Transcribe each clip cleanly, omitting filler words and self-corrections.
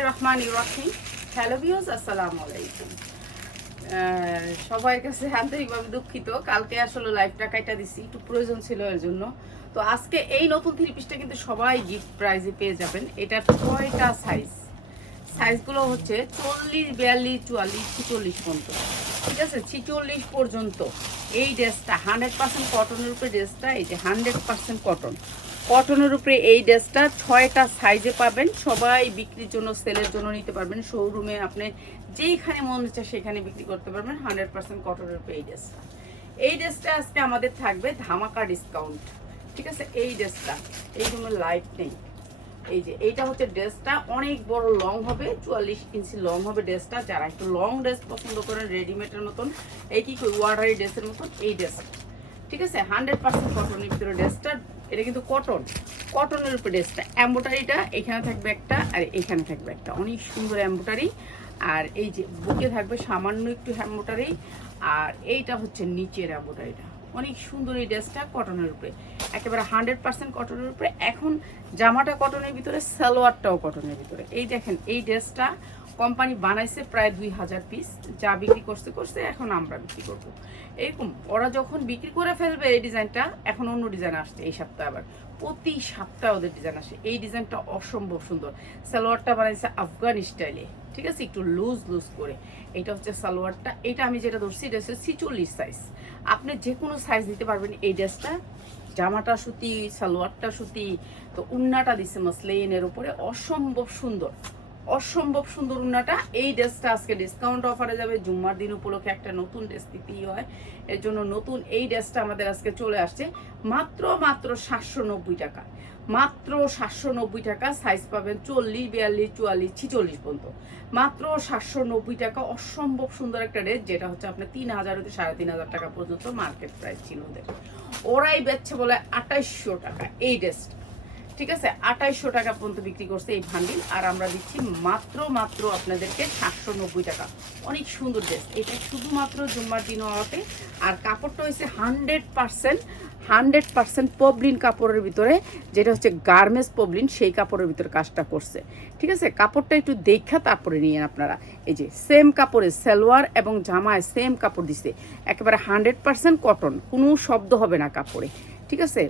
বিসমিল্লাহির রহমানির রহিম। Hello viewers, আসসালামু আলাইকুম। সবার কাছে আন্তরিকভাবে দুঃখিত, কালকে আসলে লাইভটা কাইটা দিছি, একটু প্রয়োজন ছিল এর জন্য। তো আজকে এই নতুন থ্রি পিসটা কিন্তু সবাই গিফট প্রাইজে পেয়ে যাবেন। এটা 6টা সাইজগুলো হচ্ছে 40, 42, 44, 46 পর্যন্ত, ঠিক আছে? 46 পর্যন্ত এই ড্রেসটা 100% কটনের উপরে ড্রেসটা, এই যে 100% কটনের উপরে এই ড্রেসটা 6টা সাইজে পাবেন। সবাই বিক্রির জন্য, সেলের জন্য নিতে পারবেন। শোরুমে আপনি যেইখানে মন হচ্ছে সেখানে বিক্রি করতে পারবেন। 100% কটনের উপরে এই ড্রেসটা আজকে আমাদের থাকবে ধামাকা ডিসকাউন্ট, ঠিক আছে? এই ড্রেসটা এই জন্য লাইট নেই। এই যে এইটা হচ্ছে ড্রেসটা, অনেক বড় লং হবে, 44 ইঞ্চি লং হবে ড্রেসটা। যারা একটু লং ড্রেস পছন্দ করেন, রেডিমেডের মতন, এই কি ওয়ার্ডারি ড্রেসের মতন এই ড্রেসটা, ঠিক আছে? 100% কটনের ভিতরে ড্রেসটা। এটা কিন্তু কটনের উপরে ড্রেসটা। এম্বোটারিটা এখানে থাকবে একটা, আর এখানে থাকবে একটা, অনেক সুন্দর এম্বোটারি। আর এই যে বুকে থাকবে সামান্য একটু এম্বোটারি, আর এইটা হচ্ছে নিচের এম্বোটারিটা। অনেক সুন্দর এই ড্রেসটা, কটনের উপরে, একেবারে 100% কটনের উপরে। এখন জামাটা কটনের ভিতরে, সালোয়ারটাও কটনের ভিতরে। এই দেখেন, এই ড্রেসটা কোম্পানি বানাইছে প্রায় 2000 পিস, যা বিক্রি করছে, এখন আমরা বিক্রি করব। এরকম ওরা যখন বিক্রি করে ফেলবে এই ডিজাইনটা, এখন অন্য ডিজাইন আসছে এই সপ্তাহে, আবার প্রতি সপ্তাহে ওদের ডিজাইন আসে। এই ডিজাইনটা অসম্ভব সুন্দর। সালোয়ারটা বানাইছে আফগান স্টাইলে, ঠিক আছে? একটু লুজ করে। এটা হচ্ছে সালোয়ারটা। এটা আমি যেটা ধরছি এটা হচ্ছে 46 সাইজ। আপনি যে কোনো সাইজ নিতে পারবেন এই ড্রেসটা। জামাটা সুতি, সালোয়ারটা সুতি, তো উন্নাটা দিচ্ছে মসলিনের উপরে, অসম্ভব সুন্দর উন্নাটা। এই ড্রেসটা আজকে ডিসকাউন্ট অফারে যাবে। জুম্মার দিন উপলক্ষে একটা নতুন ড্রেস দিতেই হয়, এর জন্য নতুন এই ড্রেসটা আমাদের আজকে চলে আসছে মাত্র 790 টাকা। মাত্র 790 টাকা। সাইজ পাবেন 40, 42, 44, 46 পর্যন্ত। মাত্র 790 টাকা। অসম্ভব সুন্দর একটা ড্রেস, যেটা হচ্ছে আপনার 3000 হতে 3500 টাকা পর্যন্ত মার্কেট প্রাইস ছিল ওদের। ওরাই বেচছে বলে 2800 টাকা এই ড্রেসটা, ঠিক আছে? 2800 টাকা পর্যন্ত বিক্রি করছে এই ভান্ডিল, আর আমরা দিচ্ছি মাত্র আপনাদেরকে 790 টাকা। অনেক সুন্দর ড্রেস। এটা শুধুমাত্র জুম্মার দিন হওয়াতে। আর কাপড়টা হয়েছে 100% পবলিন কাপড়ের ভিতরে, যেটা হচ্ছে গার্মেন্টস পবলিন, সেই কাপড়ের ভিতরে কাজটা করছে, ঠিক আছে? কাপড়টা একটু দেখা তারপরে নিয়েন আপনারা। এই যে সেম কাপড়ে সালোয়ার এবং জামায় সেম কাপড় দিছে, একেবারে 100% কটন, কোনো শব্দ হবে না কাপড়ে, ঠিক আছে?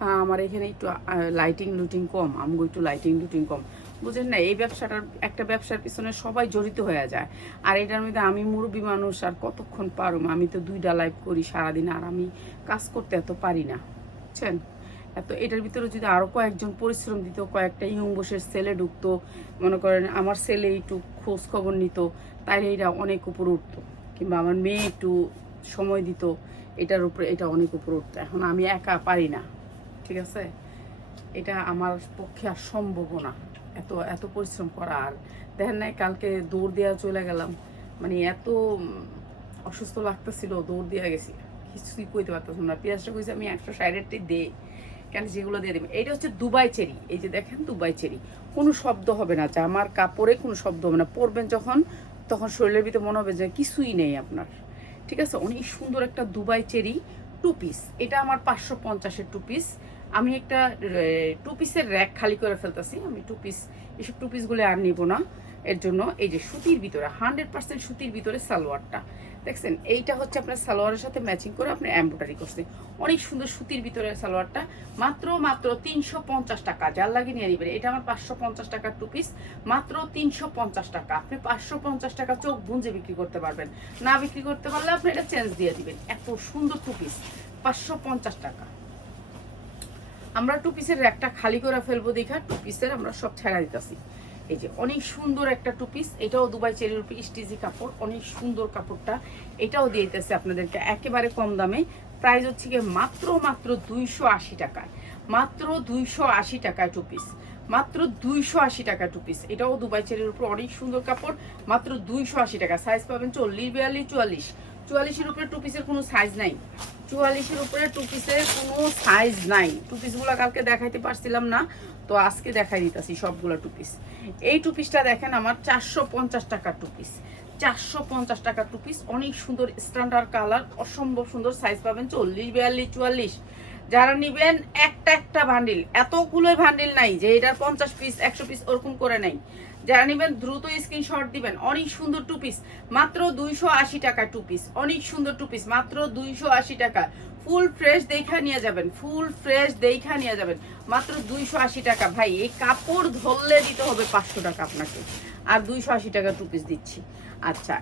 হ্যাঁ, আমার এখানে একটু লাইটিং লুটিং কম, আমগো একটু লাইটিং লুটিং কম, বুঝেন না? এই ব্যবসাটার, একটা ব্যবসার পিছনে সবাই জড়িত হয়ে যায়। আর এটার মধ্যে আমি মুরব্বী মানুষ, আর কতক্ষণ পারুম? আমি তো 2টা লাইভ করি সারাদিন, আর আমি কাজ করতে এত পারি না, বুঝছেন? এত এটার ভিতরে যদি আরও কয়েকজন পরিশ্রম দিত, কয়েকটা ইয়ং বসের ছেলে ঢুকতো, মনে করেন আমার ছেলে একটু খোঁজ খবর নিত, তাইলে এটা অনেক উপরে উঠতো, কিংবা আমার মেয়ে একটু সময় দিত, এটার উপরে এটা অনেক উপরে উঠতো। এখন আমি একা পারি না, ঠিক আছে? এটা আমার পক্ষে আর সম্ভব না, এত এত পরিশ্রম করা। আর দেখেন নাই, কালকে দৌড় দেওয়া চলে গেলাম, মানে এত অসুস্থ লাগতেছিল, দৌড় দেওয়া গেছি, কিছুই কইতে পারতেছিলাম না। পেঁয়াজটা কইছি আমি 160-টি দে, কেন যেগুলো দিয়ে দেবেন। এইটা হচ্ছে দুবাই চেরি। এই যে দেখেন, দুবাই চেরি, কোনো শব্দ হবে না, জামার কাপড়ে কোনো শব্দ হবে না। পরবেন যখন, তখন শরীরের ভিতরে মনে হবে যে কিছুই নেই আপনার, ঠিক আছে? অনেক সুন্দর একটা দুবাই চেরি 2 পিস। এটা আমার 550-এর 2 পিস। আমি একটা 2 পিসের র্যাক খালি করে ফেলতেছি। আমি 2 পিস, এসব 2 পিসগুলো আর নিব না। এর জন্য এই যে সুতির ভিতরে, 100% সুতির ভিতরে সালোয়ারটা দেখছেন, এইটা হচ্ছে আপনার সালোয়ারের সাথে ম্যাচিং করে আপনি এমব্রয়ডারি করছেন। অনেক সুন্দর সুতির ভিতরে সালোয়ারটা। মাত্র 350 টাকা। যার লাগে নিয়ে নিবেন। এটা আমার 550 টাকার 2 পিস, মাত্র 350 টাকা। আপনি 550 টাকা চোখ বুঁজে বিক্রি করতে পারবেন। না বিক্রি করতে পারলে আপনি এটা চেঞ্জ দিয়ে দিবেন। এত সুন্দর 2 পিস, 550 টাকা। আমরা 2 পিসের র্যাকটা খালি করে ফেলবো দেখা, 2 পিসের আমরা সব ছেড়া দিতেছি। এই যে অনেক সুন্দর একটা 2 পিস, এটাও দুবাই চেরির উপর স্টিজি কাপড়, অনেক সুন্দর কাপড়টা। এটাও দিয়ে দিতেছে আপনাদেরকে একেবারে কম দামে। প্রাইস হচ্ছে গিয়ে মাত্র 280 টাকায়। মাত্র 280 টাকায় 2 পিস, মাত্র 280 টাকা 2 পিস। এটাও দুবাই চেরির উপর অনেক সুন্দর কাপড়, মাত্র 280 টাকা। সাইজ পাবেন 40, 42, 44। 44-এর উপরে 2 পিসের কোনো সাইজ নাই। 44-এর উপরে 2 পিসের কোনো সাইজ নাই। 2 পিসগুলো কালকে দেখাইতে পারছিলাম না, তো আজকে দেখাই দিতেছি সবগুলো 2 পিস। এই 2 পিসটা দেখেন আমার 450 টাকা 2 পিস, 450 টাকা 2 পিস। অনেক সুন্দর স্ট্যান্ডার্ড কালার, অসম্ভব সুন্দর। সাইজ পাবেন 40, 42, 44। যারা নিবেন একটা একটা বান্ডিল, এতগুলো বান্ডিল নাই যে এটার 50 পিস 100 পিস ওরকম করে নাই। যারা নিবেন দ্রুত স্ক্রিনশট দিবেন। অনেক সুন্দর টু পিস, মাত্র 280 টাকা টু পিস। অনেক সুন্দর টু পিস, মাত্র 280 টাকা। ফুল ফ্রেশ দেখা নিয়ে যাবেন, ফুল ফ্রেশ দেখা নিয়ে যাবেন, মাত্র 280 টাকা। ভাই এই কাপড় ধরলে দিতে হবে 500 টাকা আপনাকে, আর 280 টাকা টু পিস দিচ্ছি। আচ্ছা,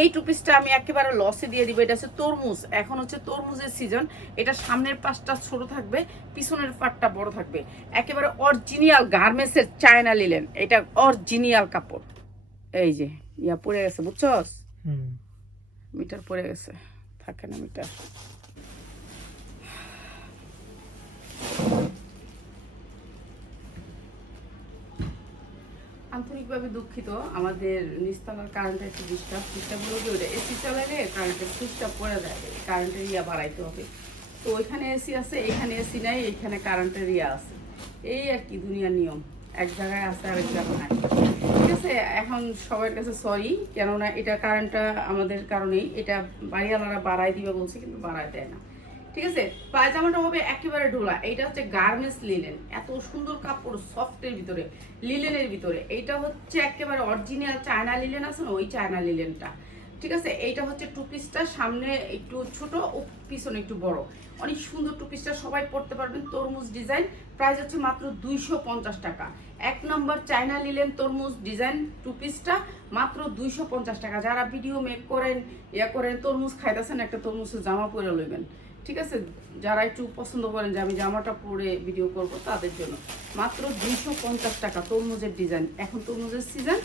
এই টু পিসটা আমি একেবারে লসে দিয়ে দিব। এটা হচ্ছে তরমুজ, এখন হচ্ছে তরমুজের সিজন। এটা সামনের পাশটা ছোট থাকবে, পিছনের পাটটা বড় থাকবে। একেবারে অরিজিনাল গার্মেন্টসের চায়না লিলেন, এটা অরিজিনাল কাপড়। এই যে ইয়া পড়ে গেছে, বুঝছস? মিটার পড়ে গেছে, থাকে না মিটার। আন্তরিকভাবে দুঃখিত, আমাদের নিচতলার কারেন্টের একটু ডিস্টার্ব হলো কি, ওটা এসি চালালে কারেন্টের সুইচটা পড়ে যায়, কারেন্টের ইয়া বাড়াইতে হবে। তো ওইখানে এসি আছে, এখানে এসি নাই, এইখানে কারেন্টের ইয়া আছে। এই আর কি দুনিয়ার নিয়ম, এক জায়গায় আছে আরেক জায়গায় নাই। ঠিক আছে, এখন সবার কাছে সরি, কেননা এটা কারেন্টটা আমাদের কারণেই, এটা বাড়িওয়ালারা বাড়াই দিবে বলছে কিন্তু বাড়ায় দেয় না। ঠিক আছে, পায়জামাটা হবে একেবারে ঢোলা। এইটা হচ্ছে গার্মেন্টস লিলেন, এত সুন্দর কাপড় সফটের ভিতরে, লিলেনের ভিতরে। এইটা হচ্ছে একেবারে অরিজিনাল চায়না লিলেন আছে না, ওই চায়না লিলেনটা। ঠিক আছে, এইটা হচ্ছে টু পিসটা, সামনে একটু ছোট ও পিছনে একটু বড়। অনেক সুন্দর টু পিসটা, সবাই পড়তে পারবেন। তরমুজ ডিজাইন, প্রাইস হচ্ছে মাত্র 250 টাকা। 1 নম্বর চায়না লিলেন তরমুজ ডিজাইন টু পিসটা মাত্র 250 টাকা। যারা ভিডিও মেক করেন, ইয়া করেন, তরমুজ খাইতেছেন, একটা তরমুজের জামা পরে লইবেন। ঠিক আছে, যারা একটু পছন্দ করেন যে আমি জামাটা পরে ভিডিও করব, তাদের জন্য মাত্র 250 টাকা তরমুজের ডিজাইন। এখন তরমুজের সিজন,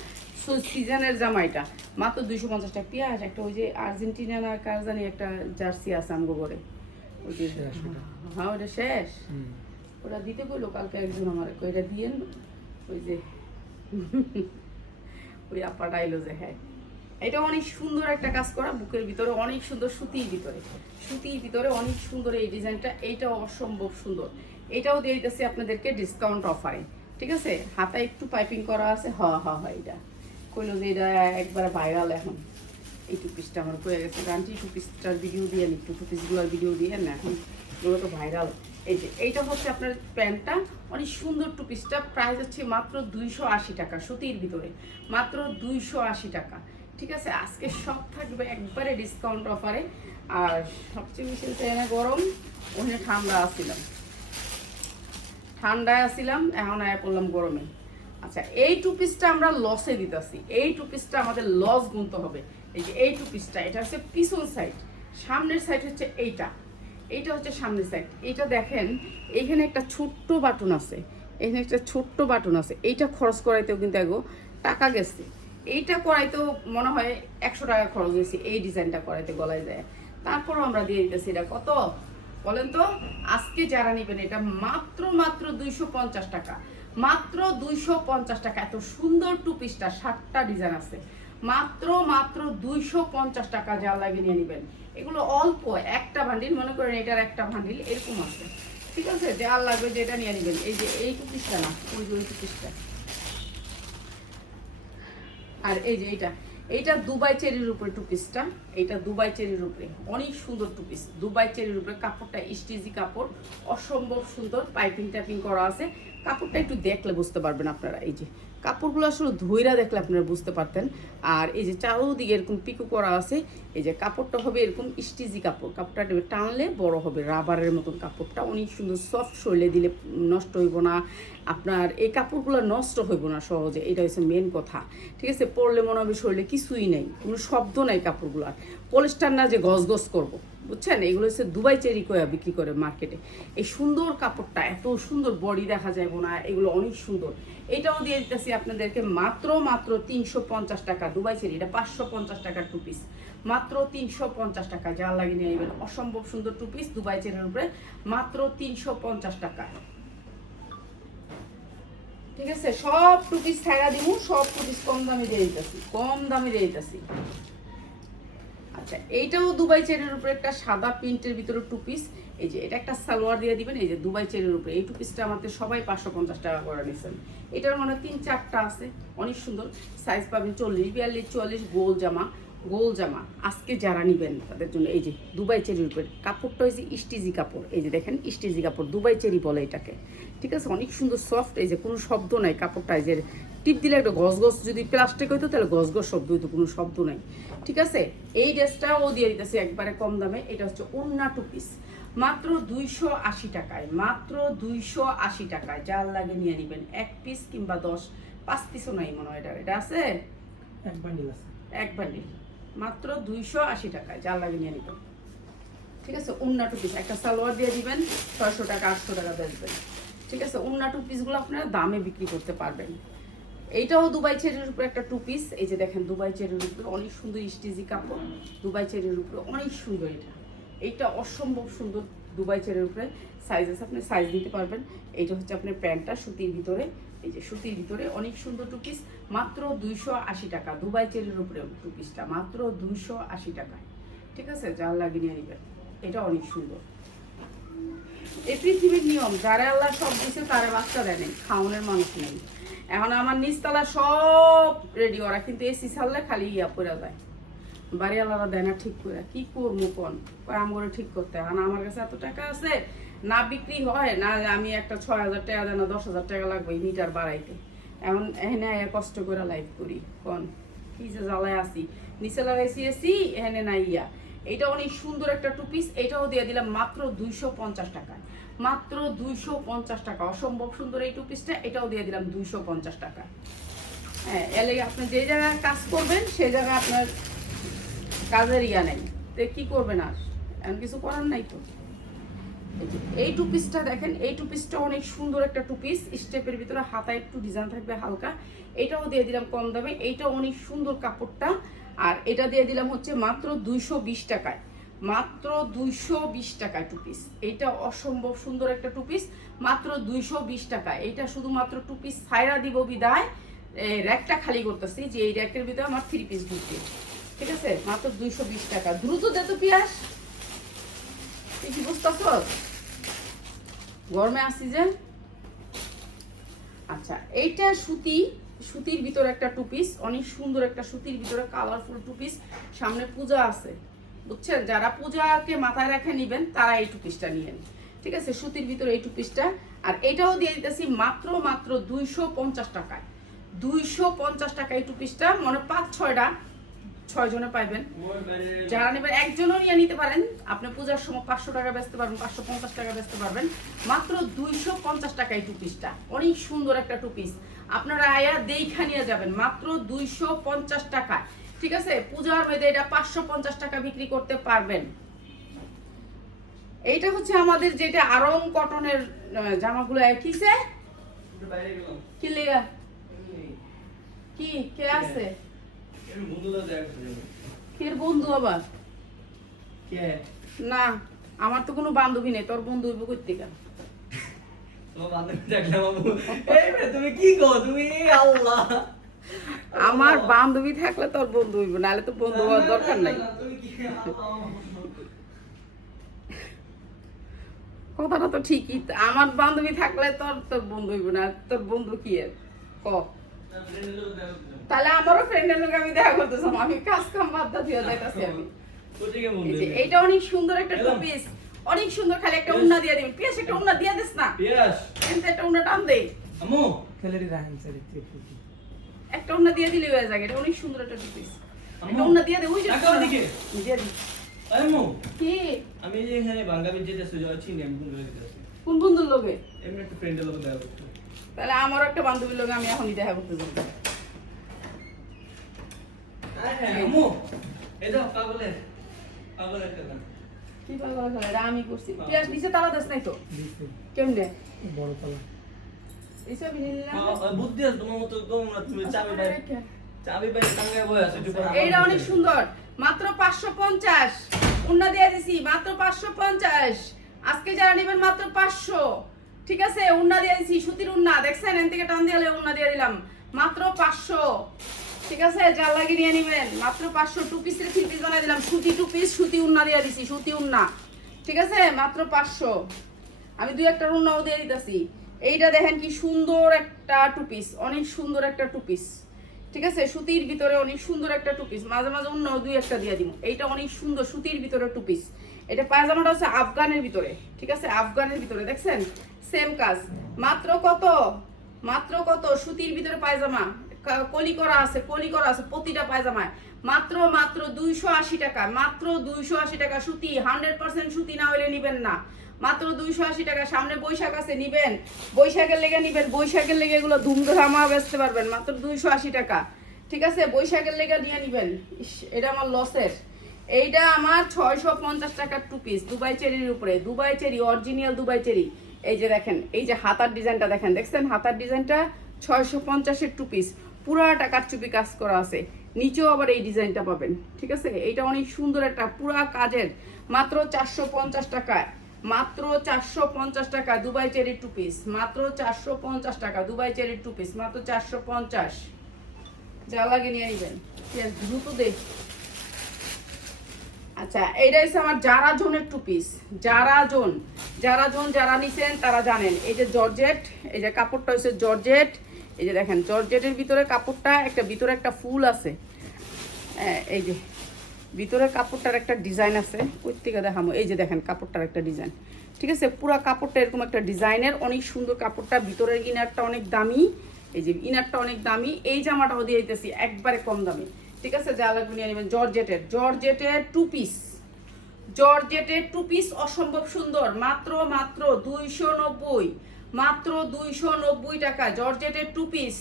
সিজনের জামা এটা মাত্র 250 টাকা। পেঁয়াজ একটা ওই যে আর্জেন্টিনা না কার জানি একটা জার্সি আছে আমগো করে, ওই যে হ্যাঁ ওটা শেষ, ওটা দিতে কইলো কালকে একজন আমার, ওইটা দিয়েন। ওই যে ওই আপাটা আইলো যে, হ্যাঁ এটা অনেক সুন্দর একটা কাজ করা, বুকের ভিতরে অনেক সুন্দর, সুতির ভিতরে, সুতির ভিতরে অনেক সুন্দর এই ডিজাইনটা। এইটাও অসম্ভব সুন্দর। এটাও দিয়ে দিতেছি আপনাদেরকে ডিসকাউন্ট অফারে। ঠিক আছে, হাতায় একটু পাইপিং করা আছে। হয় এটা কইলো যে এটা একবারে ভাইরাল এখন। এই টু পিসটা আমার হয়ে গেছে, গানটি টু পিসটার ভিডিও দিয়ে একটু, টু পিসগুলোর ভিডিও দিয়ে না, এখন এগুলো তো ভাইরাল। এই যে এইটা হচ্ছে আপনার প্যান্টটা, অনেক সুন্দর টু পিসটা। প্রাইস হচ্ছে মাত্র 280 টাকা, সুতির ভিতরে মাত্র 280 টাকা। ঠিক আছে, আজকে সব থাকবে একবারে ডিসকাউন্ট অফারে। আর সবচেয়ে বেশি না গরম, ওখানে ঠান্ডায় আসছিলাম, এখন আয়া পড়লাম গরমে। আচ্ছা, এই টু পিসটা আমরা লসে দিতেছি, এই টু পিসটা আমাদের লস গুনতে হবে। এই যে এই টু পিসটা, এটা হচ্ছে পিছন সাইড, সামনের সাইড হচ্ছে এইটা হচ্ছে সামনের সাইড। এইটা দেখেন, এইখানে একটা ছোট্ট বাটন আছে, এখানে একটা ছোট্ট বাটন আছে। এইটা খরচ করাইতেও কিন্তু এগো টাকা গেছে। এইটা করাইতেও মনে হয় 100 টাকা খরচ হয়েছে, এই ডিজাইনটা করাইতে গলায় যায়। তারপরও আমরা দিয়ে দিতেছি। এটা কত বলেন তো? আজকে যারা নেবেন এটা মাত্র 250 টাকা, মাত্র 250 টাকা। এত সুন্দর টু পিসটা, 7টা ডিজাইন আছে, মাত্র 250 টাকা। যা লাগে নিয়ে নেবেন। এগুলো অল্প, একটা ভান্ডিল, মনে করেন এটার একটা ভান্ডিল এরকম আছে। ঠিক আছে, যা লাগবে যেটা নিয়ে নেবেন। এই যে এই টু পিসটা না, ওই যে ওই টু পিসটা। আর এই যে এইটা দুবাই চেরির উপরে টু পিসটা, এইটা দুবাই চেরির উপরে অনেক সুন্দর টু পিস। দুবাই চেরির উপরে কাপড়টা স্টিজি কাপড়, অসম্ভব সুন্দর, পাইপিং টাইপিং করা আছে। কাপড়টা একটু দেখলে বুঝতে পারবেন আপনারা। এই যে কাপড়গুলো আসলে ধইরা দেখলে আপনারা বুঝতে পারতেন। আর এই যে চারোদিকে এরকম পিকু করা আছে। এই যে কাপড়টা হবে এরকম স্টিজি কাপড়, কাপড়টা টানলে বড় হবে, রাবারের মতন কাপড়টা অনেক সুন্দর, সফট, শরীরে দিলে নষ্ট হইব না আপনার, এই কাপড়গুলো নষ্ট হইব না সহজে। এটা হচ্ছে মেন কথা। ঠিক আছে, পরলে মনে হবে শরীরে কিছুই নেই, কোনো শব্দ নাই কাপড়গুলোর, পলিস্টার না যে গজগজ করবো, বুঝছেন? এগুলো হচ্ছে দুবাই চেরি কয়া বিক্রি করে মার্কেটে। এই সুন্দর কাপড়টা, এত সুন্দর, বডি দেখা যাবে না, এগুলো অনেক সুন্দর। এটাও দিয়ে দিতেছি আপনাদেরকে মাত্র 350 টাকা। দুবাই চেরি, এটা 550 টাকার টু পিস, মাত্র 350 টাকা। যা লাগে নিয়ে নেবেন। অসম্ভব সুন্দর টু পিস দুবাই চেরির উপরে, মাত্র 350 টাকা। ঠিক আছে, সব টু পিস ছাড়া দিব, সব টু পিস কম দামে দিয়ে দিতেছি। আচ্ছা, এইটাও দুবাই চেরির উপরে একটা সাদা প্রিন্টের ভিতরে টু পিস। এই যে এটা একটা সালোয়ার দিয়ে দিবেন। এই যে দুবাই চেরির উপরে এই টু পিসটা আমাদের সবাই 550 টাকা করে নিয়েছেন। এটার মনে 3-4টা আছে, অনেক সুন্দর। সাইজ পাবেন 40, 42, 44, গোল জামা, গোল জামা আজকে যারা নিবেন তাদের জন্য এই যে দুবাই চেরির উপরে কাপড়টা হয়েছে স্টিজি কাপড়, এই যে দেখেন স্টিজি কাপড়, দুবাই চেরি বলে এটাকে, ঠিক আছে? অনেক সুন্দর সফট, এই যে কোনো শব্দ নাই কাপড়টা, এই যে টিপ দিলে একটা গস গস, যদি প্লাস্টিক হইতো তাহলে গস গস শব্দ হইতো, কোনো শব্দ নাই, ঠিক আছে? এই ড্রেসটাও দিয়ে দিতেছে একবারে কম দামে। এটা হচ্ছে ওন্না টু পিস, মাত্র 280 টাকায়, মাত্র 280 টাকায়। যার লাগে নিয়ে নেবেন, 1 পিস কিংবা 10, 5 পিসও নাই মনে হয়। এটা আছে এক বান্ডিল আছে, এক বান্ডিল, মাত্র 280 টাকায়। যার লাগে নিয়ে নিবেন, ঠিক আছে? ওন্না টু পিস একটা সালোয়ার দিয়ে দিবেন, 600 টাকা 800 টাকা বেচবেন, ঠিক আছে? ওন্না টু পিসগুলো আপনারা দামে বিক্রি করতে পারবেন। এইটাও দুবাই চেরির উপরে একটা টু পিস, এই যে দেখেন দুবাই চেরির উপরে অনেক সুন্দর স্টিজি কাপড়, দুবাই চেরির উপরে অনেক সুন্দর। এইটা অসম্ভব সুন্দর দুবাই চেরির উপরে, সাইজ আছে, আপনি সাইজ দিতে পারবেন। এইটা হচ্ছে আপনার প্যান্টটা সুতির ভিতরে, এই যে সুতির ভিতরে অনেক সুন্দর টু পিস, মাত্র 280 টাকা। দুবাই চেরির উপরে টু পিসটা মাত্র 280 টাকায়, ঠিক আছে? যার লাগে নিয়ে নেবেন, এটা অনেক সুন্দর। এই পৃথিবীর নিয়ম, যারা আল্লাহ সব দিচ্ছে তারা বাচ্চা দেয় নেই, খাওয়ানোর মানুষ নেই। এখন আমার নিচতলা সব রেডি, ওরা কিন্তু এসি ছাড়লে খালি ইয়া পড়ে যায়, বাড়ি আলাদা দেয় না ঠিক করে। কি করবো কোন করে ঠিক করতে হয় না? আমার কাছে এত টাকা আছে না, বিক্রি হয় না, আমি একটা 6,000 টাকা দেয় না 10,000 টাকা লাগবে মিটার বাড়াইতে। এখন এখানে কষ্ট করে লাইভ করি, কোন কি যে জ্বালায় আসি, নিচে লাগাইছি এসি, এখানে না ইয়া। এটা অনেক সুন্দর একটা টু পিস, এটাও দিয়ে দিলাম মাত্র 250 টাকায়, মাত্র 250 টাকা। অসম্ভব সুন্দর এই টু পিসটা, এটাও দিয়ে দিলাম 250 টাকা। হ্যাঁ, এলে আপনি যে জায়গায় কাজ করবেন সেই জায়গায় আপনার কাজের ইয়া নেই, তো কি করবেন? আর এমন কিছু করার নাই তো। এই টু পিসটা দেখেন, এই টু পিসটা অনেক সুন্দর একটা টু পিস, স্টেপের ভিতরে হাতায় একটু ডিজাইন থাকবে হালকা, এটাও দিয়ে দিলাম কম দামে। এইটা অনেক সুন্দর কাপড়টা, আর এটা দিয়ে দিলাম হচ্ছে মাত্র 220 টাকায়, মাত্র 220 টাকায় টু পিস। এইটা অসম্ভব সুন্দর একটা টু পিস, মাত্র 220 টাকা। এইটা শুধুমাত্র টু পিস ছাইরা দিব বিদায়, র্যাকটা খালি করতেছি, যে এই র্যাকের ভিতরে আমার 3 পিস ঢুকছে, ঠিক আছে? মাত্র 220 টাকা। দ্রুত দে তো পিয়াস, তুই কি বুঝতেছ? গরমে আসছি যে। আচ্ছা, এইটা সুতির ভিতরে একটা টু পিস, অনেক সুন্দর একটা সুতির ভিতরে কালারফুল টু পিস। সামনে পূজা আছে, বুঝছেন? যারা পূজাকে মাথায় রেখে নিবেন তারা এই টু পিসটা নিয়েন, ঠিক আছে? সুতির ভিতরে এই টু পিসটা, আর এটাও দিয়ে দিতেছি মাত্র 250 টাকায়, 250 টাকা এই টু পিসটা। মনে 5-6টা, 6 জনে পাইবেন। যারা নেবেন একজনও নিয়ে নিতে পারেন, আপনি পূজার সময় 500 টাকা বেচতে পারবেন, 550 টাকা বেচতে পারবেন, মাত্র 250 টাকা এই টু পিসটা। অনেক সুন্দর একটা টু পিস, আপনারা আয়া দেইখা নিয়ে যাবেন মাত্র 250 টাকায়, ঠিক আছে? পূজার মধ্যে এটা 550 টাকা বিক্রি করতে পারবেন। এইটা হচ্ছে আমাদের যেটা আরং কটনের জামাগুলো, কিসে কি লেগা কি কে আছে এর বন্ধু আবার না, আমার তো কোনো বান্ধবী নেই, তোর বন্ধু হইব করতে কেন? আমার বান্ধবী থাকলে তোর বন্ধু হইব, নাহলে তো বন্ধু হওয়ার দরকার নাই। কথাটা তো ঠিকই, আমার বান্ধবী থাকলে তোর বন্ধু হইব না, তোর বন্ধু কি এর ক? তাহলে আমারও ফ্রেন্ডের লোক আমি দেখা করতেছিলাম, আমি কাজ কাম বাদ দিয়ে যাইতাছি আমি। এইটা অনেক সুন্দর একটা টু পিস, অনেক সুন্দর। খালি একটা উন্না দিয়ে দিবেন, পিয়াস একটা উন্না দিয়ে দিস না, পিয়াস এনতে একটা উন্না টান দেই আম্মু, খেলেরি রাখেন স্যার একটা উন্না দিয়ে দিলে হয়ে যায়। এটা অনেক সুন্দর একটা টু পিস, একটা উন্না দিয়ে দে। ওই যে টাকা দিকে দিয়ে দি আম্মু। কি আমি যে এখানে বাঙ্গাবি যেতে সুযোগ চিনি, আমি কোন লোকে যাচ্ছি, কোন বন্ধুর লোকে? এমনি একটা ফ্রেন্ডের লোকে দেখা করতে। তাহলে আমারও একটা বান্ধবীর লোকে আমি এখনই দেখা করতে যাব। আম্মু এই দাও পাগলের একটা দাও। কি পাগল করে আমি করছি? পিয়াস নিচে তালা দেস নাই তো? দিছি। কেমনে? বড় তালা এসব বিনিলা বুদ্ধি আছে তোমার মতো, তোমরা তুমি চাবি বাইরে টাঙ্গায় বই আছে। এইটা অনেক সুন্দর, মাত্র 550 উন্না দিয়ে দিছি, মাত্র 550। আজকে যারা নেবেন মাত্র 500, ঠিক আছে? উন্না দিয়ে দিছি, সুতির উন্না, দেখছেন? এন থেকে টান দিয়ে উন্না দিয়ে দিলাম, মাত্র 500, ঠিক আছে? যার লাগি নিয়ে নেবেন মাত্র 500। টু পিসের 3 পিস বানাই দিলাম, সুতি টু পিস, সুতি উন্না দিয়ে দিছি, সুতি উন্না, ঠিক আছে? মাত্র 500। আমি 2-1টা উন্নাও দিয়ে দিতেছি। এইটা দেখেন কি সুন্দর একটা টু পিস, অনেক সুন্দর একটা টু পিস, ঠিক আছে, সুতির ভিতরে অনেক সুন্দর একটা টু পিস, মাঝে মাঝে অন্য দুই একটা দিয়ে দিব। এইটা অনেক সুন্দর সুতির ভিতরে টু পিস। এটা পায়জামাটা হচ্ছে আফগানের ভিতরে, ঠিক আছে, আফগানের ভিতরে দেখছেন সেম কাজ। মাত্র কত, মাত্র কত, সুতির ভিতরে পায়জামা, কলি করা আছে, কলি করা আছে প্রতিটা পায়জামায়। মাত্র মাত্র 280 টাকা, মাত্র 280 টাকা। সুতি 100% সুতি না হলে নিবেন না, মাত্র 280 টাকা। সামনে বৈশাখ আছে, নিবেন, বৈশাখের লেগে নিবেন, বৈশাখের লেগে এগুলো ধুমধামা বেচতে পারবেন মাত্র 280 টাকা, ঠিক আছে, বৈশাখের লেগে নিয়ে নিবেন। এটা আমার লসের। এইটা আমার 650 টাকার টু পিস, দুবাই চেরির উপরে, Dubai cherry, original Dubai cherry. এই যে দেখেন, এই যে হাতার ডিজাইনটা দেখেন, দেখছেন হাতার ডিজাইনটা 650-এর টু পিস, পুরাটা কারচুপি কাজ করা আছে, নিচেও আবার এই ডিজাইনটা পাবেন, ঠিক আছে। এইটা অনেক সুন্দর একটা পুরা কাজের, মাত্র 450 টাকায়, মাত্র 450 টাকা দুবাই চেরির টু পিস, মাত্র 450 টাকা দুবাই চেরির টু পিস, মাত্র 450। যা লাগে নিয়ে নিবেন, দ্রুত দেখ। আচ্ছা, এইটা হচ্ছে আমার যারা জোনের টু পিস, যারা জোন, যারা জোন যারা নিছেন তারা জানেন। এই যে জর্জেট, এই যে কাপড়টা হচ্ছে জর্জেট, এই যে দেখেন জর্জেটের ভিতরে কাপড়টা একটা, ভিতরে একটা ফুল আছে, এই যে ভিতরে কাপড়টার একটা ডিজাইন আছে, ওই থেকে দেখাবো। এই যে দেখেন কাপড়টার একটা ডিজাইন, ঠিক আছে, পুরো কাপড়টা এরকম একটা ডিজাইনের, অনেক সুন্দর কাপড়টা। ভিতরের ইনারটা অনেক দামি, এই যে ইনারটা অনেক দামি। এই জামাটাও দিয়ে দিতেছি একবারে কম দামি, ঠিক আছে, যা লাগবে নিয়ে নেবেন। জর্জেটের, জর্জেটের টু পিস, জর্জেটের টু পিস অসম্ভব সুন্দর, মাত্র মাত্র 290, মাত্র 290 টাকা জর্জেটের টু পিস,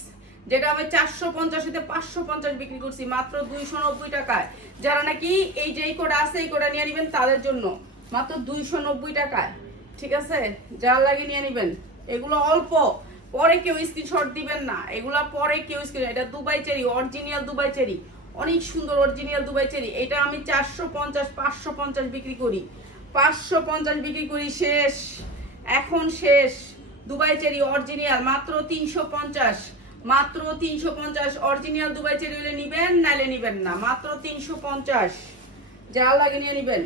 যেটা আমি 450-তে 550 বিক্রি করছি, মাত্র 290 টাকায়। যারা নাকি এই যে এই কোডা আছে, এই কোডা নিয়ে নেবেন তাদের জন্য, মাত্র 290 টাকায়, ঠিক আছে, যা লাগে নিয়ে নেবেন। এগুলো অল্প, পরে কেউ স্ক্রিনশট দিবেন না, এগুলা পরে কেউ স্ক্রিন। এটা Dubai cherry, original Dubai cherry, অনেক সুন্দর অরিজিনাল দুবাই চেরি। এটা আমি 450 550 বিক্রি করি, 550 বিক্রি করি, শেষ, এখন শেষ। দুবাই চেরি অরিজিনাল মাত্র 350, মাত্র 350। অরিজিনাল দুবাই চেরি হলে নিবেন, নাইলে নিবেন না, মাত্র 350, যা লাগে নিয়ে নিবেন,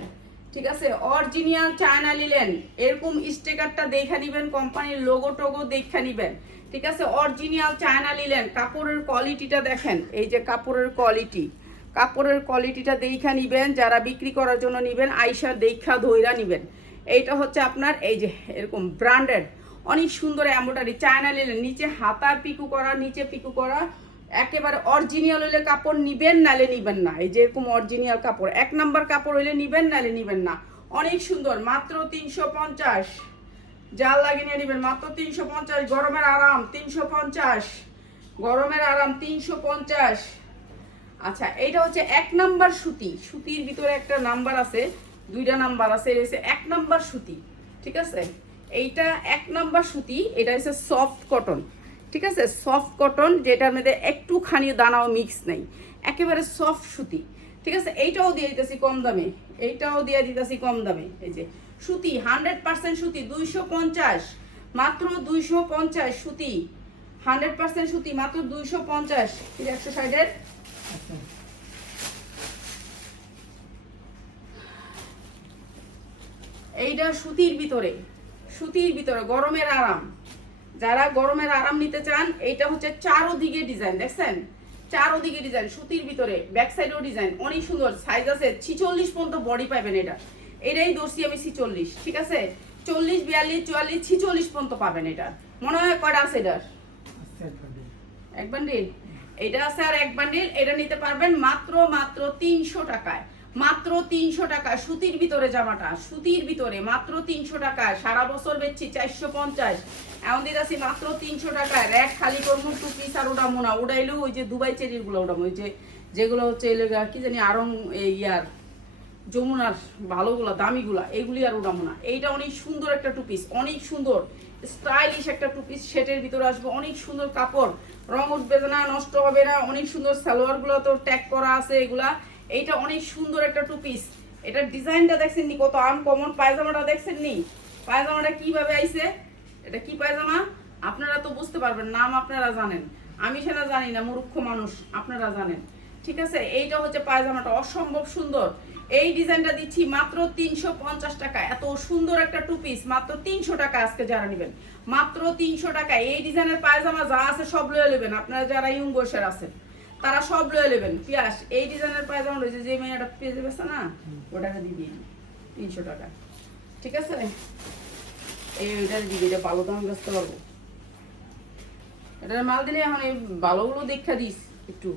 ঠিক আছে। অরিজিনাল চায়না নিলেন, এরকম স্টিকারটা দেখা নিবেন, কোম্পানির লোগো টোগো দেখা নিবেন, ঠিক আছে। অরিজিনাল চায়না নিলেন, কাপড়ের কোয়ালিটিটা দেখেন, এই যে কাপড়ের কোয়ালিটি, কাপড়ের কোয়ালিটিটা দেখা নিবেন। যারা বিক্রি করার জন্য নিবেন, আইসা দেখা ধইরা নিবেন। এইটা হচ্ছে আপনার এই যে এরকম ব্র্যান্ডেড, অনেক সুন্দর এমব্রয়ডারি চায়না নিলেন, নিচে হাতা পিকু করা, নিচে পিকু করা, একেবারে অরিজিনাল হইলে কাপড় নিবেন, নালে নিবেন না। এই যে এরকম অরিজিনাল কাপড়, 1 নাম্বার কাপড় হইলে নিবেন, নালে নিবেন না। অনেক সুন্দর, মাত্র 350, যা লাগে নিয়ে নিবেন, মাত্র 350। গরমের আরাম 350, গরমের আরাম 350। আচ্ছা, এইটা হচ্ছে 1 নাম্বার সুতি, সুতির ভিতরে একটা নাম্বার আছে, দুইটা নাম্বার আছে, এটা হচ্ছে 1 নাম্বার সুতি, ঠিক আছে। এইটা 1 নাম্বার সুতি, এটা হচ্ছে সফট কটন, ঠিক আছে, সফট কটন, যেটার মধ্যে একটুখানি দানাও মিক্স নেই, একেবারে সফট সুতি, ঠিক আছে। এইটাও দিয়ে দিতেছি কম দামে, এইটাও দিয়ে দিতেছি কম দামে। এই যে সুতি 100% সুতি, 250, মাত্র 250 সুতি, 100% সুতি, মাত্র 250। 160-এর এইটা সুতির ভিতরে, সুতির ভিতরে গরমের আরাম, যারা গরমের আরাম নিতে চান, এইটা হচ্ছে চারোদিকে ডিজাইন, দেখছেন চারোদিকে ডিজাইন, সুতির ভিতরে, ব্যাক সাইডেও ডিজাইন, অনেক সুন্দর। সাইজ আছে 46 পর্যন্ত বডি পাবেন। এটা এটাই দর্শি আমি 46, ঠিক আছে, 40 42 44 46 পর্যন্ত পাবেন। এটা মনে হয় কয়টা আছে, এটার এক বান্ডিল, এটা আছে আর এক বান্ডিল। এটা নিতে পারবেন মাত্র মাত্র 300 টাকায়, মাত্র 300 টাকা। সুতির ভিতরে জামাটা, সুতির ভিতরে মাত্র 300 টাকায়, সারা বছর বেচছি 450, এমন দিতেছি মাত্র 300 টাকায়। র্যাক খালি করবো, টু পিস আর উঠাবো না, উঠাইলেও ওই যে দুবাই চেরির গুলো উঠাবো, ওই যে যেগুলো হচ্ছে কি জানি আরং ইয়ার যমুনার ভালোগুলা দামিগুলা, এইগুলি আর উঠাবো না। এইটা অনেক সুন্দর একটা টু পিস, অনেক সুন্দর স্টাইলিশ একটা টু পিস, সেটের ভিতরে আসবে, অনেক সুন্দর কাপড়, রং উঠবে না, নষ্ট হবে না, অনেক সুন্দর। সালোয়ার গুলো তো ট্যাগ করা আছে এগুলা। এইটা অনেক সুন্দর একটা টু পিস, এটার ডিজাইনটা দেখছেন নি কত আনকমন। পায়জামাটা দেখছেন নি, পায়জামাটা কিভাবে আইছে, এটা কি পায়জামা আপনারা তো বুঝতে পারবেন, নাম আপনারা জানেন, আমি সেটা জানি না, মূর্খ মানুষ, আপনারা জানেন, ঠিক আছে। এইটা হচ্ছে পায়জামাটা, অসম্ভব সুন্দর। এই ডিজাইনটা দিচ্ছি মাত্র 350 টাকা, এত সুন্দর একটা টু পিস, মাত্র 300 টাকা। আজকে যারা নেবেন মাত্র 300 টাকা। এই ডিজাইনের পায়জামা যা আছে সব লয়ে নেবেন আপনারা, যারা ইয়ং বয়সের আছেন তারা সব লয়ে নেবেন। পিয়াস এই ডিজাইনের পায়জামা রয়েছে, যে মেয়েটা পেয়ে যাবে না ওটাকে দিয়ে দিন 300 টাকা, ঠিক আছে? এইটা দিবি, এটা ভালো দাম বেচতে পারবো। এটার মাল দিলে এখন এই ভালোগুলো দেখা দিস একটু।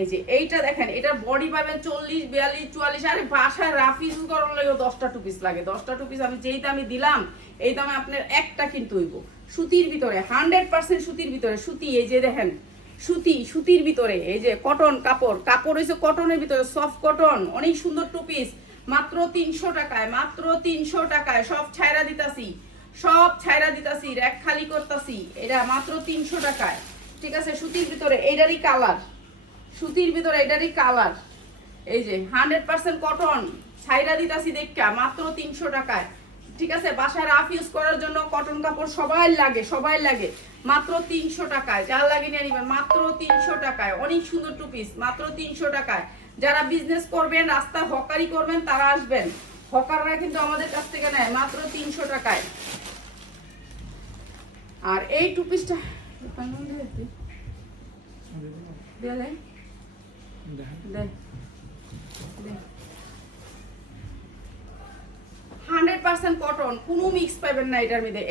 এই যে এইটা দেখেন, এটা বডি পাবেন 40, 42, 44। আরে বাসায় রাফ ইউজ করার লাগে 10টা 2 পিস লাগে। 10টা 2 পিস আমি যেই দামে দিলাম এই দামে আপনার একটা কিন্তু হইব। সুতির ভিতরে 100% সুতির ভিতরে, সুতি এই যে দেখেন সুতির ভিতরে এই যে কটন কাপড় হইছে কটনের ভিতরে, সফট কটন, অনেক সুন্দর 2 পিস মাত্র 300 টাকায়, মাত্র 300 টাকায় সব ছাইরা দিতাছি, র‍্যাক খালি করতাছি। এটা মাত্র 300 টাকায়, ঠিক আছে? সুতির ভিতরে এইটারই কালার, এই যে 100% কটন ছাইরা দিতাছি দেখা মাত্র 300 টাকায়, ঠিক আছে? বাসায় রাফ ইউজ করার জন্য কটন কাপড় সবাই লাগে মাত্র 300 টাকায়। যার লাগে নিয়ে নিবেন মাত্র 300 টাকায়। অনেক সুন্দর 2 পিস মাত্র 300 টাকায়। যারা বিজনেস করবেন, রাস্তায় হকারি করবেন, তারা আসবেন। হকাররা কিন্তু আমাদের কাছ থেকে নেয় মাত্র 300 টাকায়। আর এই 2 পিসটা 100% কটন, কোনো মিক্স পাবেন না এটার মধ্যে।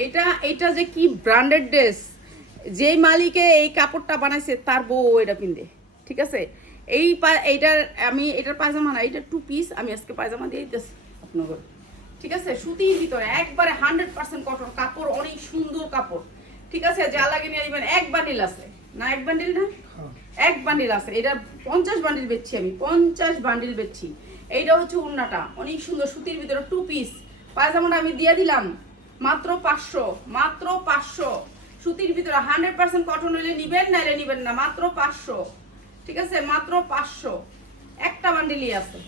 এটা যে কি ব্র্যান্ডেড ড্রেস, যেই মালিকে এই কাপড়টা বানাইছে তার বউ এটা পিনবে, ঠিক আছে? এটার পায়জামা না, এটা 2 পিস আমি আজকে পায়জামা দিয়ে দিতেছি আপনাদের, ঠিক আছে? সুতির ভিতরে একবারে 100% কটন কাপড়, অনেক সুন্দর কাপড়, ঠিক আছে? যা লাগে নিয়ে নেবেন। এক বান্ডিল আছে না, এক বান্ডিল না, এক বান্ডিল আছে। এটা 50 বান্ডিল বেচছি আমি, 50 বান্ডিল বেচছি। এইটা হচ্ছে উন্নাটা, অনেক সুন্দর সুতির ভিতরে 2 পিস। পায়জামাটা আমি দিয়ে দিলাম মাত্র 500, সুতির ভিতরে 100% কটন হলে নিবেন, নাইলে নিবেন না, মাত্র 500, ঠিক আছে? মাত্র 500, একটা বান্ডিলই আছে।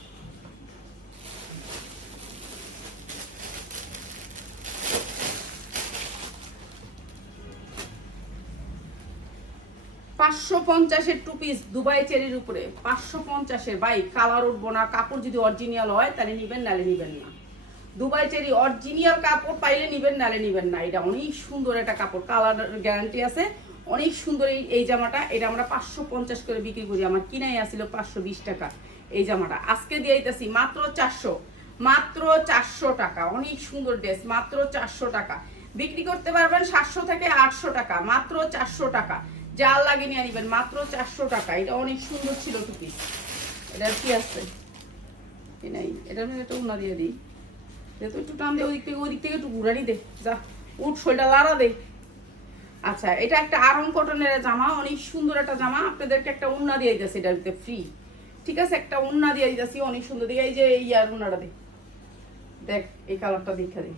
$550 2 পিস দুবাই চেরির উপরে, 550 ভাই। কালার উঠবো না, কাপড় যদি অরিজিনাল হয় তাহলে নিবেন, নালে নিবেন না। দুবাই চেরি অরিজিনাল কাপড় পাইলে নিবেন, নালে নিবেন না। এটা অনেক সুন্দর একটা কাপড়, কালার গ্যারান্টি আছে, অনেক সুন্দর। এই জামাটা এটা আমরা 550 করে বিক্রি করি। আমার কিনাই আসছিল 520 টাকা। এই জামাটা আজকে দিয়ে দিতেছি মাত্র 400 টাকা। অনেক সুন্দর ড্রেস, মাত্র 400 টাকা বিক্রি করতে পারবেন। 700 থেকে 800 টাকা, মাত্র 400 টাকা। জাল লাগিয়ে নিয়ে নিবেন মাত্র 400 টাকা। এটা অনেক সুন্দর ছিল 2 পিস। এটার কি আছে নাই, এটার মধ্যে একটা উন্না দিয়ে দিই, যেহেতু একটু টান দিয়ে ওদিক থেকে একটু ঘুরানি দে, যা উঠ শোলটা লাড়া দে। আচ্ছা, এটা একটা আরং কটনের জামা, অনেক সুন্দর একটা জামা। আপনাদেরকে একটা উন্না দিয়ে দিতেছি এটার ভিতরে ফ্রি, ঠিক আছে? একটা উন্না দিয়ে দিতেছি অনেক সুন্দর দিয়ে। এই যে ইয়ার উন্নাটা দে, দেখ এই কালারটা দেখা দে,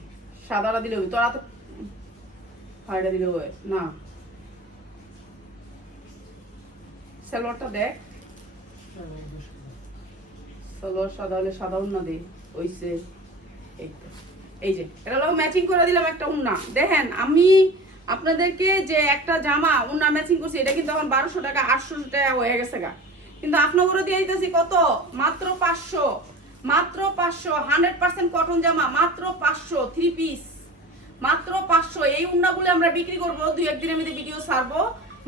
সাদাটা দিলে হবে তোরা তো, হাইটা দিলে হবে না। সালোয়ারটা দেখ, সালোয়ার সাদা হলে সাদা উন্না দে, ওইসে এই যে এটা হলো ম্যাচিং করে দিলাম একটা উন্না। দেখেন আমি আপনাদেরকে যে একটা জামা উন্না ম্যাচিং করছি, এটা কিন্তু এখন 1200 টাকা 800 টাকা হয়ে গেছে গা, কিন্তু আপনাদেরও দিয়ে দিতেছি কত, মাত্র 500, মাত্র 500। 100% কটন জামা, মাত্র 500, 3 পিস মাত্র 500। এই উন্নাগুলো আমরা বিক্রি করবো 2-1 দিনের মধ্যে, ভিডিও ছাড়বো।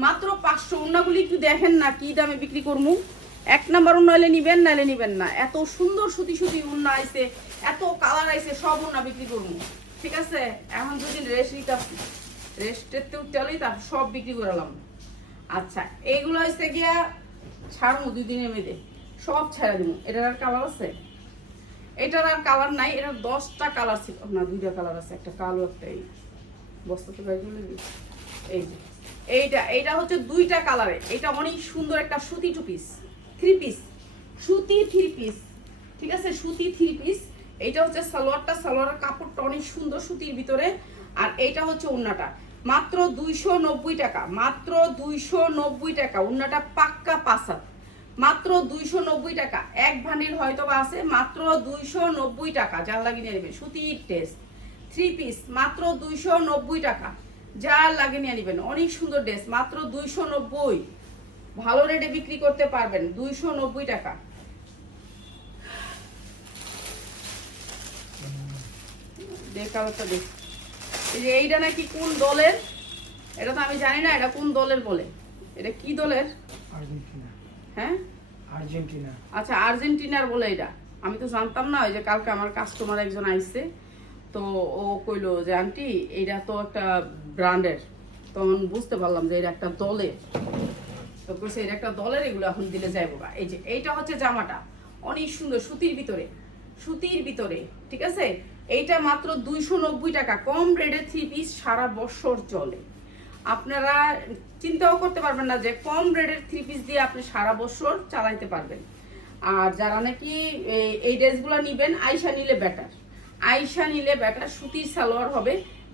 মাত্র 500 উন্নাগুলি একটু দেখেন না কি দামে বিক্রি করবো। 1 নাম্বার উন্না হলে নিবেন, নাইলে নিবেন না। এত সুন্দর সুতি উন্না আইছে, এত কালার আইছে, সব উন্না বিক্রি করবো, ঠিক আছে? এখন যদি রেস্ট নিতে আসি, রেস্টের তো চলেই তা সব বিক্রি করলাম। আচ্ছা, এইগুলো হচ্ছে গিয়া ছাড়বো 2 দিনের মধ্যে, সব ছেড়ে দেবো। এটার আর কালার আছে? এটার আর কালার নাই। এটার 10টা কালার ছিল না, 2টা কালার আছে, একটা কালো একটা এই বস্তা তো গাড়ি চলে দিই। এই যে এইটা হচ্ছে 2টা কালারে। এটা অনেক সুন্দর একটা সুতি 2 পিস, 3 পিস, সুতি 3 পিস, ঠিক আছে? সুতি 3 পিস। এইটা হচ্ছে সালোয়ারের কাপড়টা অনেক সুন্দর সুতির ভিতরে। আর এইটা হচ্ছে উন্নাটা, মাত্র 290 টাকা, মাত্র 290 টাকা। উন্নাটা পাক্কা পাসাত, মাত্র 290 টাকা। এক ভান্ডিল হয়তো বা আছে, মাত্র 290 টাকা। যার লাগিয়ে নিয়ে নেবেন, সুতির ড্রেস 3 পিস, মাত্র 290 টাকা। যার লাগিয়ে নিয়ে নেবেন, অনেক সুন্দর ড্রেস, মাত্র 290। ভালো রেটে বিক্রি করতে পারবেন, 290 টাকা। কালারটা দেখ, এই যে এইটা নাকি কোন দলের, এটা তো আমি জানি না এটা কোন দলের বলে। এটা কি দলের? হ্যাঁ আর্জেন্টিনা। আচ্ছা, আর্জেন্টিনার বলে এটা আমি তো জানতাম না। ওই যে কালকে আমার কাস্টমার একজন আইছে, তো ও কইলো যে আন্টি এটা তো একটা ব্র্যান্ডের, তখন বুঝতে পারলাম যে এটা একটা দলের। তো কইছে এটা একটা দলের, এগুলো এখন দিলে যাইবো গা। এই যে এইটা হচ্ছে জামাটা, অনেক সুন্দর সুতির ভিতরে, সুতির ভিতরে, ঠিক আছে। এইটা মাত্র 290 টাকা, কম রেটে 3 পিস সারা বছর চলে। আপনারা চিন্তাও করতে পারবেন না যে কম রেটের 3 পিস দিয়ে আপনি সারা বছর চালাইতে পারবেন। আর যারা নাকি এই ড্রেসগুলো নিবেন, আয়শা নিলে বেটার, আয়শা নিলে বেটার। সুতির সালোয়ার হবে,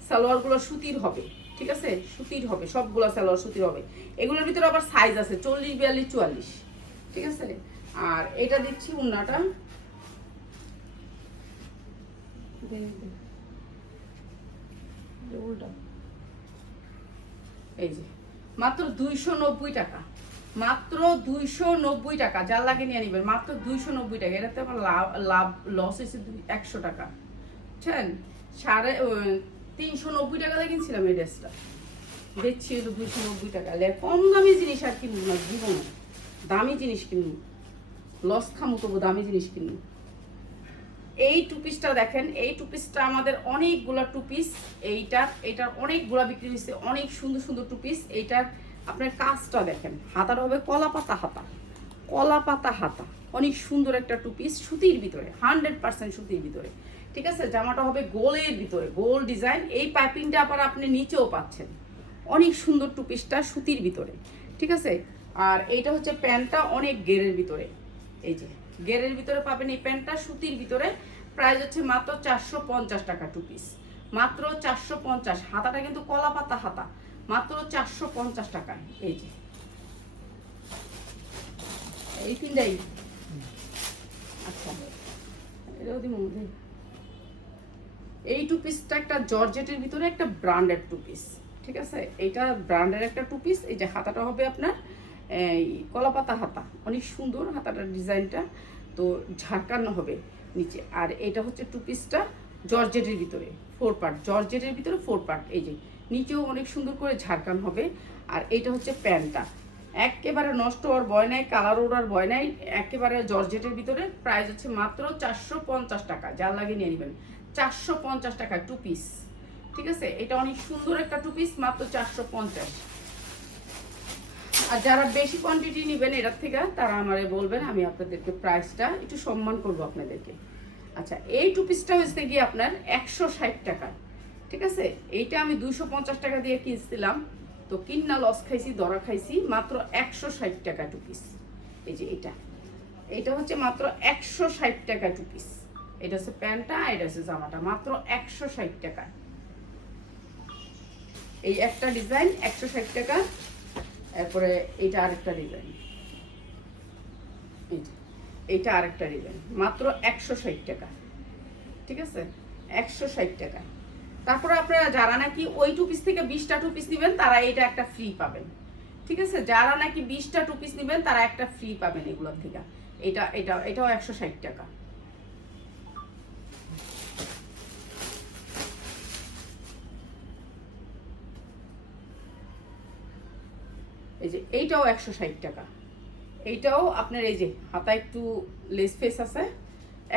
সালোয়ারগুলো সুতির হবে, ঠিক আছে, সুতির হবে, সবগুলো সালোয়ার সুতির হবে। এগুলোর ভিতরে আবার সাইজ আছে 40, 42, 44, ঠিক আছে। আর এটা দিচ্ছি উন্নাটা, এই যে মাত্র 290 টাকা, মাত্র 290 টাকা। যার লাগে নিয়ে নিবেন, মাত্র 290 টাকা। এটাতে আমার লাভ লস হয়েছে 100 টাকা, বুঝছেন। 390 টাকা দিয়ে কিনছিলাম এই ড্রেসটা, দেখছি হলো 290 টাকা। কম দামি জিনিস আর কিনবো না জীবনে, দামি জিনিস কিনবো, লস খামো তবু দামি জিনিস কিনবো। এই টু পিসটা দেখেন, এই টু পিসটা আমাদের অনেকগুলা টু পিস, এইটার অনেকগুলা বিক্রি হয়েছে, অনেক সুন্দর সুন্দর টু পিস। এইটার আপনার কাজটা দেখেন, হাতাটা হবে কলা পাতা হাতা, কলা পাতা হাতা, অনেক সুন্দর একটা টু পিস, সুতির ভিতরে, 100% সুতির ভিতরে, ঠিক আছে। জামাটা হবে গোলের ভিতরে, গোল ডিজাইন। এই পাইপিংটা আবার আপনি নিচেও পাচ্ছেন, অনেক সুন্দর টু পিসটা সুতির ভিতরে, ঠিক আছে। আর এইটা হচ্ছে প্যান্টটা, অনেক গেরের ভিতরে, এই যে গেরের ভিতরে পাবেন এই প্যান্টটা, সুতির ভিতরে। প্রাইস হচ্ছে মাত্র 450 টাকা টু পিস, মাত্র 450। হাতাটা কিন্তু কলা পাতা হাতা, মাত্র 450 টাকায়। এই যে এই তিনটাই, আচ্ছা এটাও দিব। এই টু পিসটা একটা জর্জেটের ভিতরে একটা ব্র্যান্ডেড টু পিস, ঠিক আছে। এইটা ব্র্যান্ডের একটা টু পিস। এই যে হাতাটা হবে আপনার এই কলাপাতা হাতা, অনেক সুন্দর হাতাটার ডিজাইনটা, তো ঝাড়কানো হবে নিচে। আর এটা হচ্ছে টু পিসটা জর্জেটের ভিতরে 4 পার্ট, জর্জেটের ভিতরে 4 পার্ট। এই যে নিচেও অনেক সুন্দর করে ঝাড়কান হবে। আর এটা হচ্ছে প্যান্টটা, একেবারে নষ্ট হওয়ার ভয় নাই, কালার ওড়ার ভয় নাই, একেবারে জর্জেটের ভিতরে। প্রাইস হচ্ছে মাত্র 450 টাকা, যার লাগে নিয়ে নেবেন। 450 টাকা টু পিস, ঠিক আছে। এটা অনেক সুন্দর একটা টু পিস, মাত্র 450। আর যারা বেশি কোয়ান্টিটি নেবেন এটার থেকে, তারা আমারে বলবেন, আমি আপনাদেরকে প্রাইসটা একটু সম্মান করব আপনাদেরকে। আচ্ছা, এই টু পিসটা হচ্ছে গিয়ে আপনার 160 টাকা, ঠিক আছে। এইটা আমি 250 টাকা দিয়ে কিনছিলাম, তো কিন্না লস খাইছি, দরা খাইছি। মাত্র 160 টাকা টু পিস। এই যে এটা হচ্ছে মাত্র 160 টাকা টু পিস। এটা হচ্ছে প্যান্টটা, এটা হচ্ছে জামাটা, মাত্র 160 টাকা। এই একটা ডিজাইন 160 টাকা। এরপরে এইটা আরেকটা ডিজাইন, এইটা আরেকটা ডিজাইন, মাত্র 160 টাকা, ঠিক আছে, 160 টাকা। তারপরে আপনারা যারা নাকি ওই টু পিস থেকে 20টা টু পিস নেবেন, তারা এটা একটা ফ্রি পাবেন, ঠিক আছে। যারা নাকি 20টা টু পিস নেবেন, তারা একটা ফ্রি পাবেন এগুলোর থেকে। এটাও 160 টাকা। এই যে এইটাও 160 টাকা। এইটাও আপনার এই যে হাতা একটু লেস ফেস আছে,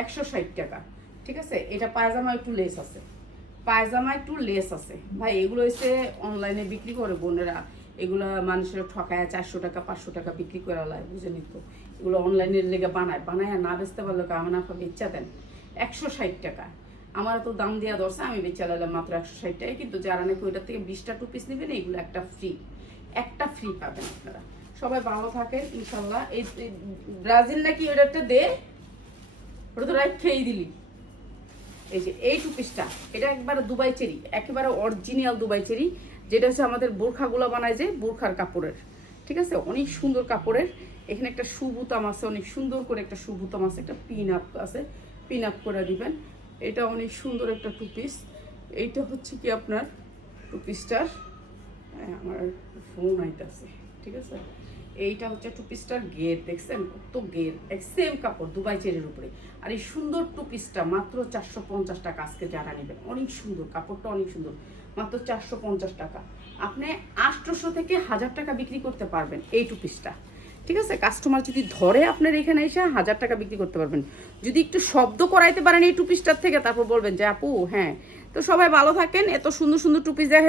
160 টাকা, ঠিক আছে। এটা পায়জামা একটু লেস আছে, পায়জামা একটু লেস আছে। ভাই এগুলো হচ্ছে অনলাইনে বিক্রি করে বোনেরা, এগুলো মানুষের ঠকায় 400 টাকা 500 টাকা বিক্রি করে লায়, বুঝে নিত। এগুলো অনলাইনের লেগে বানায় না বেচতে পারলে আমার না বেচা দেন 160 টাকা। আমার তো দাম দেওয়া দরকার, আমি বেচা লাইলাম মাত্র 160 টাকা। কিন্তু যারা নাকি ওইটার থেকে 20টা টু পিস নেবেন, এইগুলো একটা ফ্রি পাবেন আপনারা। সবাই ভালো থাকেন ইনশাল্লাহ। এই ব্রাজিল নাকি ওইটা দে, ওটা তো রাইট খেয়েই দিলি। এই যে এই টু পিসটা, এটা একবারে দুবাই চেরি, একেবারে অরিজিনাল দুবাই চেরি, যেটা হচ্ছে আমাদের বোরখাগুলো বানায় যে বোরখার কাপড়ের, ঠিক আছে। অনেক সুন্দর কাপড়ের। এখানে একটা সুবুতাম আছে, অনেক সুন্দর করে একটা সুবুতাম আছে, একটা পিন আপ আছে, পিন আপ করে দিবেন। এটা অনেক সুন্দর একটা টু পিস। এইটা হচ্ছে কি আপনার টু পিসটার, আমার ফোন আইতাছে, ঠিক আছে। এইটা হচ্ছে টু পিসটার গের, দেখছেন কত গের, সেম কাপড় দুবাই চেরির উপরে। আর এই সুন্দর টু পিসটা মাত্র 450 টাকা। আজকে যারা নেবেন, অনেক সুন্দর কাপড়টা, অনেক সুন্দর, মাত্র 450 টাকা। আপনি 800 থেকে 1000 টাকা বিক্রি করতে পারবেন এই টু পিসটা, ঠিক আছে, কাস্টমার যদি ধরে আপনার এখানে এসে 1000 টাকা বিক্রি করতে পারবেন। যদি একটু শব্দ করাইতে পারেন এই টু পিসটার থেকে, তারপর বলবেন যে আপু হ্যাঁ। তো সবাই ভালো থাকেন, এত সুন্দর সুন্দর টু পিস দেখে